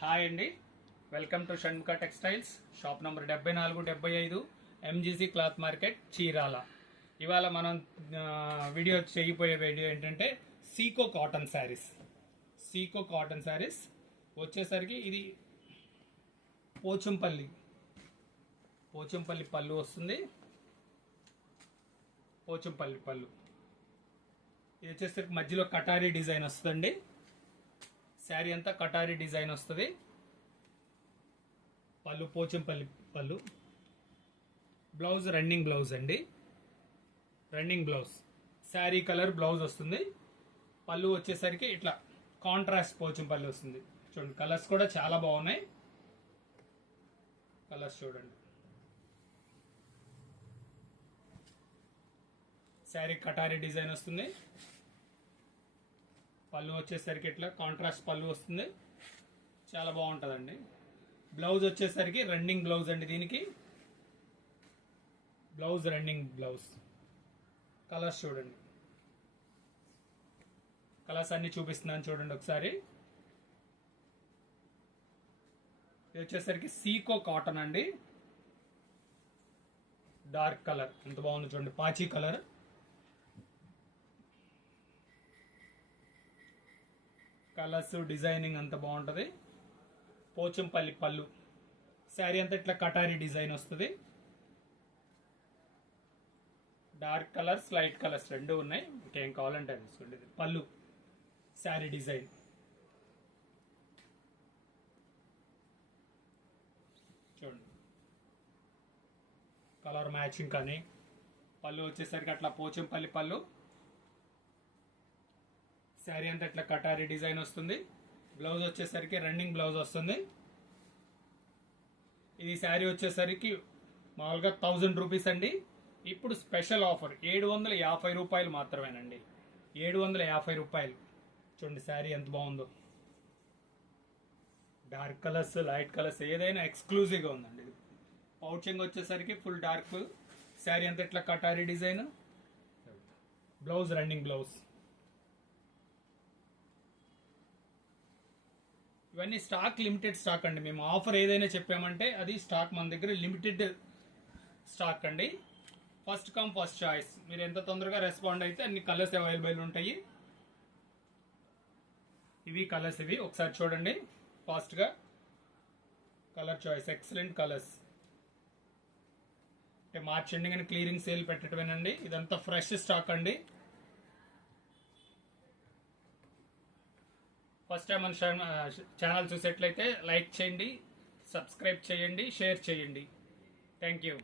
Hi అండి, welcome to Shanmukha textiles, shop number 7475 MGC cloth market, Chirala. ఇవాళ మనం చేయబోయే వీడియో ఏంటంటే సీకో కాటన్ శారీస్ వచ్చేసరికి ఇది పోచంపల్లి పళ్ళు వస్తుంది. పోచంపల్లి పళ్ళు ఇది వచ్చేసరికి మధ్యలో కటారీ డిజైన్ వస్తుందండి. శారీ అంతా కటారీ డిజైన్ వస్తుంది. పళ్ళు పోచంపల్లి పళ్ళు. బ్లౌజ్ రన్నింగ్ బ్లౌజ్ అండి, running blouse. Sari colour blouse వస్తుంది. పళ్ళు వచ్చేసరికి ఇట్లా కాంట్రాస్ట్ పోచంపల్లి వస్తుంది. చూడండి, కలర్స్ కూడా చాలా బాగున్నాయి. కలర్స్ చూడండి. శారీ కటారీ డిజైన్ వస్తుంది. పళ్ళు వచ్చేసరికి ఇట్లా కాంట్రాస్ట్ పళ్ళు వస్తుంది, చాలా బాగుంటుందండి. బ్లౌజ్ వచ్చేసరికి రన్నింగ్ బ్లౌజ్ అండి. దీనికి బ్లౌజ్ రన్నింగ్ బ్లౌజ్. కలర్స్ చూడండి, కలర్స్ అన్ని చూపిస్తున్నాను చూడండి ఒకసారి. ఇది వచ్చేసరికి సీకో కాటన్ అండి, డార్క్ కలర్. ఎంత బాగుంది చూడండి, పాచీ కలర్. కలర్స్ డిజైనింగ్ అంత బాగుంటుంది. పోచంపల్లి పళ్ళు. శారీ అంతా ఇట్లా కటారీ డిజైన్ వస్తుంది. డార్క్ కలర్స్, లైట్ కలర్స్ రెండు ఉన్నాయి. ఇంకేం కావాలంటే అది తీసుకోండి. పళ్ళు, శారీ డిజైన్. చూడండి, కలర్ మ్యాచింగ్ కానీ. పళ్ళు వచ్చేసరికి అట్లా పోచంపల్లి పళ్ళు. శారీ అంతా ఇట్లా కటారీ డిజైన్ వస్తుంది. బ్లౌజ్ వచ్చేసరికి రన్నింగ్ బ్లౌజ్ వస్తుంది. ఇది శారీ వచ్చేసరికి మామూలుగా 1000 రూపీస్ అండి. ఇప్పుడు స్పెషల్ ఆఫర్ 750 రూపాయలు మాత్రమేనండి. 750 రూపాయలు. చూడండి శారీ ఎంత బాగుందో. డార్క్ కలర్స్, లైట్ కలర్స్ ఏదైనా ఎక్స్క్లూజివ్గా ఉందండి. పౌచింగ్ వచ్చేసరికి ఫుల్ డార్క్. శారీ అంతా ఇట్లా కటారీ డిజైన్. Blouse running blouse. ఇవన్నీ స్టాక్ లిమిటెడ్ స్టాక్ అండి. మేము ఆఫర్ ఏదైనా చెప్పామంటే అది స్టాక్ మన దగ్గర లిమిటెడ్ స్టాక్ అండి. First come first choice. మీరు ఎంత తొందరగా రెస్పాండ్ అయితే అన్ని కలర్స్ అవైలబుల్ ఉంటాయి. ఇవి కలర్స్, ఇవి ఒకసారి చూడండి ఫాస్ట్గా. Colour choice excellent colours. అంటే మార్చ్ ఎండింగ్ అని క్లియరింగ్ సేల్ పెట్టడమేనండి. ఇదంతా ఫ్రెష్ స్టాక్ అండి. ఫస్ట్ టైం మన ఛానల్ చూసేట్లయితే లైక్ చేయండి, సబ్స్క్రైబ్ చేయండి, షేర్ చేయండి. Thank you.